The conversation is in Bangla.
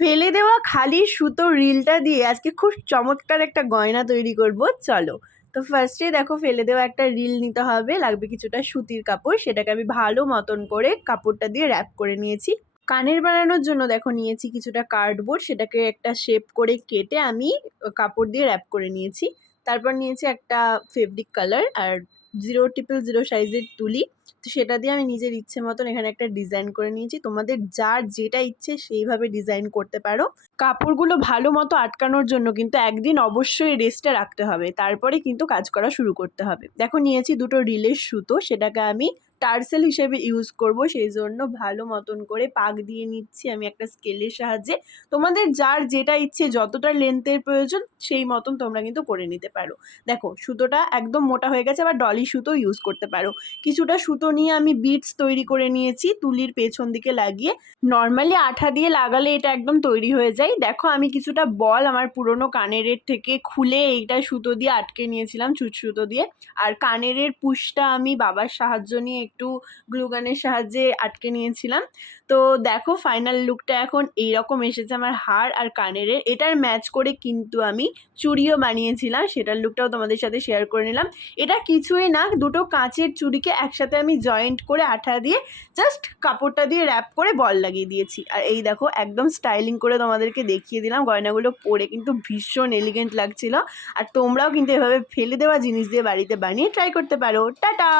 ফেলে দেওয়া খালি সুতো রিলটা দিয়ে আজকে খুব চমৎকার একটা গয়না তৈরি করব, চলো। তো ফার্স্টে দেখো ফেলে দেওয়া একটা রিল নিতে হবে, লাগবে কিছুটা সুতির কাপড়, সেটাকে আমি ভালো মতন করে কাপড়টা দিয়ে র্যাপ করে নিয়েছি। কানের বানানোর জন্য দেখো নিয়েছি কিছুটা কার্ডবোর্ড, সেটাকে একটা শেপ করে কেটে আমি কাপড় দিয়ে র্যাপ করে নিয়েছি। তারপর নিয়েছি একটা ফেব্রিক কালার আর 000 সাইজের তুলি। তো সেটা দিয়ে আমি নিজের ইচ্ছে মতন এখানে একটা ডিজাইন করে নিয়েছি। তোমাদের যার যেটা ইচ্ছে সেইভাবে ডিজাইন করতে পারো। কাপড়গুলো ভালো মতো আটকানোর জন্য কিন্তু একদিন অবশ্যই রেস্টে রাখতে হবে, তারপরে কিন্তু কাজ করা শুরু করতে হবে। দেখো নিয়েছি দুটো রিলের সুতো, সেটাকে আমি টার্সেল হিসেবে ইউজ করব, সেই জন্য ভালো মতন করে পাক দিয়ে নিচ্ছি আমি একটা স্কেলের সাহায্যে। তোমাদের যার যেটা ইচ্ছে যতটা লেন্থের প্রয়োজন সেই মতন তোমরা কিন্তু করে নিতে পারো। দেখো সুতোটা একদম মোটা হয়ে গেছে, আবার ডলি সুতো ইউজ করতে পারো। কিছুটা সুতো নিয়ে আমি বিটস তৈরি করে নিয়েছি তুলির পেছন দিকে লাগিয়ে। নর্মালি আঠা দিয়ে লাগালে এটা একদম তৈরি হয়ে যায়। দেখো আমি কিছুটা বল আমার পুরনো কানের থেকে খুলে এইটা সুতো দিয়ে আটকে নিয়েছিলাম, ছুঁচ সুতো দিয়ে। আর কানের পুশটা আমি বাবার সাহায্য নিয়ে একটু গ্লুগানের সাহায্যে আটকে নিয়েছিলাম। তো দেখো ফাইনাল লুকটা এখন এইরকম এসেছে আমার হার আর কানের। এটার ম্যাচ করে কিন্তু আমি চুড়িও বানিয়েছিলাম, সেটার লুকটাও তোমাদের সাথে শেয়ার করে নিলাম। এটা কিছুই না, দুটো কাঁচের চুড়িকে একসাথে আমি জয়েন্ট করে আঠা দিয়ে জাস্ট কাপড়টা দিয়ে র্যাপ করে বল লাগিয়ে দিয়েছি। আর এই দেখো একদম স্টাইলিং করে তোমাদেরকে দেখিয়ে দিলাম। গয়নাগুলো পরে কিন্তু ভীষণ এলিগেন্ট লাগছিল। আর তোমরাও কিন্তু এভাবে ফেলে দেওয়া জিনিস দিয়ে বাড়িতে বানিয়ে ট্রাই করতে পারো। টাটা।